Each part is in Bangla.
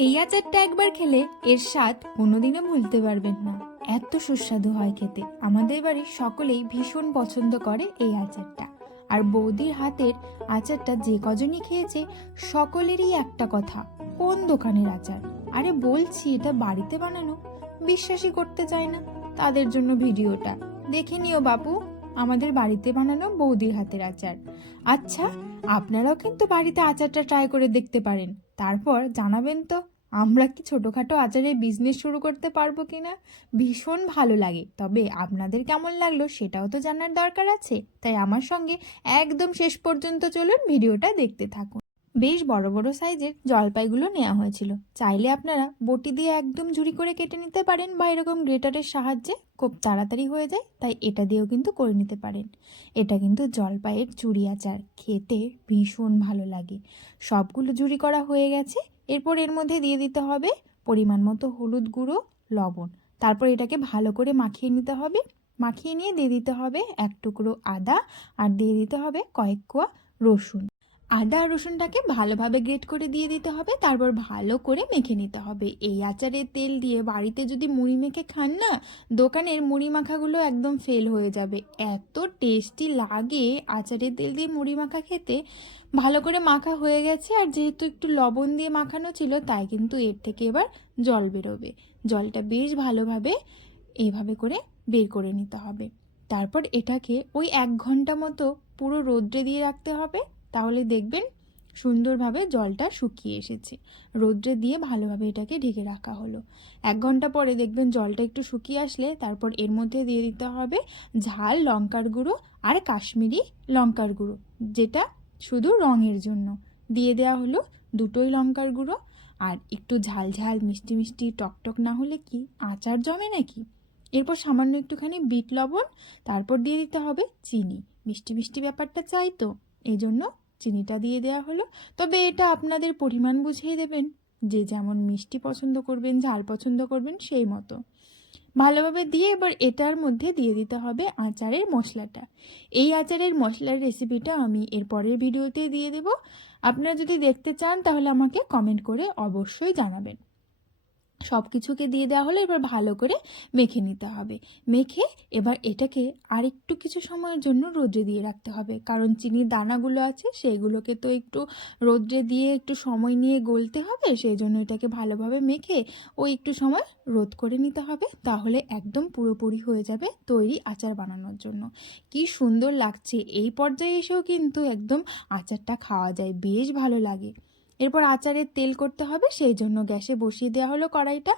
এই আচারটা একবার খেলে এর স্বাদ কোনোদিনও ভুলতে পারবেন না। এত সুস্বাদু হয় খেতে। আমাদের বাড়ির সকলেই ভীষণ পছন্দ করে এই আচারটা। আর বৌদির হাতের আচারটা যে কজনই খেয়েছে, সকলেরই একটা কথা, কোন দোকানের আচার? আরে বলছি, এটা বাড়িতে বানানো? বিশ্বাসই করতে চায় না। তাদের জন্য ভিডিওটা। দেখে নিও বাপু। আমাদের বাড়িতে বানানো বৌদির হাতের আচার। আচ্ছা আপনারাও কিন্তু বাড়িতে আচারটা ট্রাই করে দেখতে পারেন। তারপর জানাবেন তো, আমরা কি ছোটোখাটো আচারের বিজনেস শুরু করতে পারব কি না ভীষণ ভালো লাগে। তবে আপনাদের কেমন লাগল সেটাও তো জানার দরকার আছে। তাই আমার সঙ্গে একদম শেষ পর্যন্ত চলুন, ভিডিওটা দেখতে থাকুন। বেশ বড় বড় সাইজের জলপাইগুলো নেওয়া হয়েছিল। চাইলে আপনারা বটি দিয়ে একদম ঝুড়ি করে কেটে নিতে পারেন বা এরকম গ্রেটারের সাহায্যে খুব তাড়াতাড়ি হয়ে যায়, তাই এটা দিয়েও কিন্তু করে নিতে পারেন। এটা কিন্তু জলপাইয়ের চুড়ি আচার, খেতে ভীষণ ভালো লাগে। সবগুলো ঝুড়ি করা হয়ে গেছে, এরপর এর মধ্যে দিয়ে দিতে হবে পরিমাণ মতো হলুদ গুঁড়ো, লবণ। তারপর এটাকে ভালো করে মাখিয়ে নিতে হবে। মাখিয়ে নিয়ে দিয়ে দিতে হবে এক টুকরো আদা আর দিয়ে দিতে হবে কয়েক কোয়া রসুন। আদা রসুনটাকে ভালোভাবে গ্রেট করে দিয়ে দিতে হবে, তারপর ভালো করে মেখে নিতে হবে। এই আচারের তেল দিয়ে বাড়িতে যদি মুড়ি মেখে খান না, দোকানের মুড়ি মাখাগুলো একদম ফেল হয়ে যাবে। এত টেস্টি লাগে আচারের তেল দিয়ে মুড়ি মাখা খেতে। ভালো করে মাখা হয়ে গেছে, আর যেহেতু একটু লবণ দিয়ে মাখানো ছিল, তাই কিন্তু এর থেকে এবার জল বেরোবে। জলটা বেশ ভালোভাবে এইভাবে করে বের করে নিতে হবে। তারপর এটাকে ওই এক ঘণ্টা মতো পুরো রোদ্রে দিয়ে রাখতে হবে। তাহলে দেখবেন সুন্দরভাবে জলটা শুকিয়ে এসেছে। রোদ্রে দিয়ে ভালোভাবে এটাকে ঢেকে রাখা হলো। এক ঘণ্টা পরে দেখবেন জলটা একটু শুকিয়ে আসলে তারপর এর মধ্যে দিয়ে দিতে হবে ঝাল লঙ্কার গুঁড়ো আর কাশ্মীরি লঙ্কার গুঁড়ো, যেটা শুধু রঙের জন্য। দিয়ে দেওয়া হলো দুটোই লঙ্কার গুঁড়ো। আর একটু ঝাল ঝাল মিষ্টি মিষ্টি টকটক না হলে কি, আচার জমে নাকি? এরপর সামান্য একটুখানি বিট লবণ, তারপর দিয়ে দিতে হবে চিনি। মিষ্টি মিষ্টি ব্যাপারটা চাই তো এই জন্য চিনিটা দিয়ে দেওয়া হলো। তবে এটা আপনাদের পরিমাণ বুঝিয়ে দেবেন। যে যেমন মিষ্টি পছন্দ করবেন, ঝাল পছন্দ করবেন, সেই মতো। ভালোভাবে দিয়ে এবার এটার মধ্যে দিয়ে দিতে হবে আচারের মশলাটা। এই আচারের মশলার রেসিপিটা আমি এর পরের ভিডিওতে দিয়ে দেব। আপনারা যদি দেখতে চান, তাহলে আমাকে কমেন্ট করে অবশ্যই জানাবেন। সব কিছুকে দিয়ে দেওয়া হলে, এবার ভালো করে মেখে নিতে হবে। মেখে এবার এটাকে আরেকটু কিছু সময়ের জন্য রোদ্রে দিয়ে রাখতে হবে। কারণ চিনির দানাগুলো আছে, সেগুলোকে তো একটু রোদ্রে দিয়ে একটু সময় নিয়ে গলতে হবে সেই জন্য এটাকে ভালোভাবে মেখে ও একটু সময় রোদ করে নিতে হবে। তাহলে একদম পুরোপুরি হয়ে যাবে তৈরি আচার বানানোর জন্য। কি সুন্দর লাগছে। এই পর্যায়ে এসেও কিন্তু একদম আচারটা খাওয়া যায়। বেশ ভালো লাগে। এরপর আচারের তেল করতে হবে, সেই জন্য গ্যাসে বসিয়ে দেওয়া হলো কড়াইটা।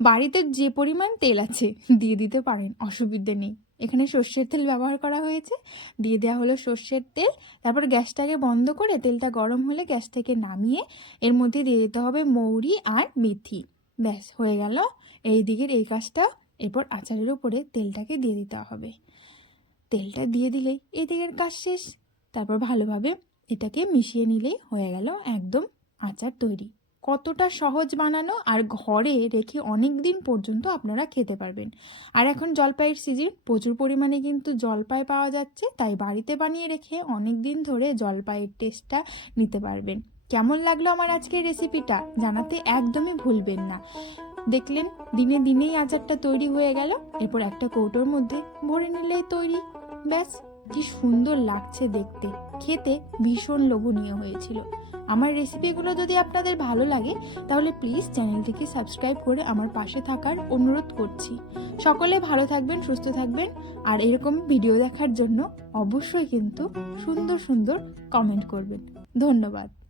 বাড়িতে যে পরিমাণ তেল আছে, দিয়ে দিতে পারেন, অসুবিধে নেই। এখানে সর্ষের তেল ব্যবহার করা হয়েছে, দিয়ে দেওয়া হলো সর্ষের তেল। তারপর গ্যাসটাকে বন্ধ করে তেলটা গরম হলে গ্যাস থেকে নামিয়ে এর মধ্যে দিয়ে দিতে হবে মৌরি আর মেথি। ব্যাস, হয়ে গেল। এই দিকের এই কাজটা, এরপর আচারের উপরে তেলটাকে দিয়ে দিতে হবে। তেলটা দিয়ে দিলেই এই দিকের কাজ শেষ। তারপর ভালোভাবে এটাকে মিশিয়ে নিলেই হয়ে গেল একদম আচার তৈরি। কতটা সহজ বানানো আর ঘরে রেখে অনেক দিন পর্যন্ত আপনারা খেতে পারবেন। আর এখন জলপাইয়ের সিজন, প্রচুর পরিমাণে কিন্তু জলপাই পাওয়া যাচ্ছে, তাই বাড়িতে বানিয়ে রেখে অনেক দিন ধরে জলপাইয়ের টেস্টটা নিতে পারবেন। কেমন লাগল আমার আজকের রেসিপিটা জানাতে একদমই ভুলবেন না। দেখলেন, দিনে দিনেই আচারটা তৈরি হয়ে গেল, এরপর একটা কৌটোর মধ্যে ভরে নিলেই তৈরি। ব্যাস। কি সুন্দর লাগছে দেখতে। খেতে ভীষণ লোভনীয় হয়েছিল। আমার রেসিপিগুলো যদি আপনাদের ভালো লাগে, তাহলে প্লিজ চ্যানেলটিকে সাবস্ক্রাইব করে আমার পাশে থাকার অনুরোধ করছি। সকলে ভালো থাকবেন, সুস্থ থাকবেন, আর এরকম ভিডিও দেখার জন্য অবশ্যই কিন্তু সুন্দর সুন্দর কমেন্ট করবেন। ধন্যবাদ।